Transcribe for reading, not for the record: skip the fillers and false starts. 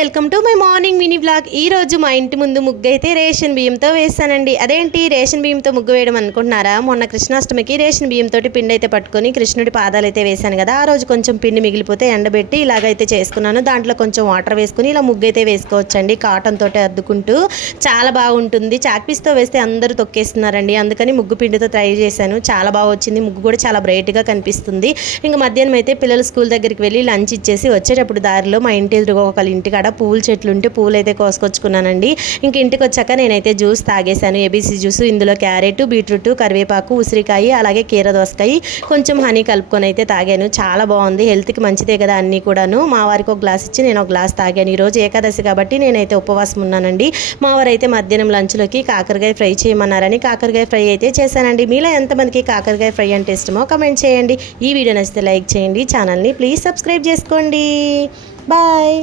Welcome to my morning mini blog. ఈ రోజు మా ఇంటి ముందు ముగ్గు అయితే రేషన్ బియ్యంతో వేస్తానండి. అదేంటి రేషన్ బియ్యంతో ముగ్గు వేయడం అనుకుంటున్నారా? మొన్న కృష్ణాష్టమికి రేషన్ బియ్యంతో పిండి అయితే పట్టుకొని కృష్ణుడి పాదాలు అయితే వేశాను కదా. ఆ రోజు కొంచెం పిండి మిగిలిపోతే ఎండబెట్టి ఇలాగైతే చేసుకున్నాను. దాంట్లో కొంచెం వాటర్ వేసుకుని ఇలా ముగ్గు అయితే వేసుకోవచ్చండి. కాటన్ తోటి అద్దుకుంటూ చాలా బాగుంటుంది. చాక్పీస్తో వేస్తే అందరూ తొక్కేస్తున్నారండి. అందుకని ముగ్గు పిండితో ట్రై చేశాను. చాలా బాగా వచ్చింది. ముగ్గు కూడా చాలా బ్రైట్గా కనిపిస్తుంది. ఇంకా మధ్యాహ్నం అయితే పిల్లలు స్కూల్ దగ్గరికి వెళ్ళి లంచ్ ఇచ్చేసి వచ్చేటప్పుడు దారిలో మా ఇంటి ఎదురుగా ఒక ఇంటికాడ పూల చెట్లు ఉంటే పూలు అయితే కోసుకొచ్చుకున్నానండి. ఇంక ఇంటికి వచ్చాక నేనైతే జ్యూస్ తాగేశాను. ABC juice. ఇందులో క్యారెట్, బీట్రూట్, కరివేపాకు, ఉసిరికాయ, అలాగే కీర దోసకాయ, కొంచెం హనీ కలుపుకొని అయితే తాగాను. చాలా బాగుంది. హెల్త్కి మంచిదే కదా అన్నీ కూడాను. మా వారికి ఒక గ్లాస్ ఇచ్చి నేను ఒక గ్లాస్ తాగాను. ఈరోజు ఏకాదశి కాబట్టి నేనైతే ఉపవాసం ఉన్నానండి. మా వారు అయితే మధ్యాహ్నం లంచ్లోకి కాకరకాయ ఫ్రై చేయమన్నారని కాకరకాయ ఫ్రై అయితే చేశానండి. మీలో ఎంతమందికి కాకరకాయ ఫ్రై అంటే ఇష్టమో కమెంట్ చేయండి. ఈ వీడియో నచ్చితే లైక్ చేయండి. ఛానల్ని ప్లీజ్ సబ్స్క్రైబ్ చేసుకోండి. బాయ్.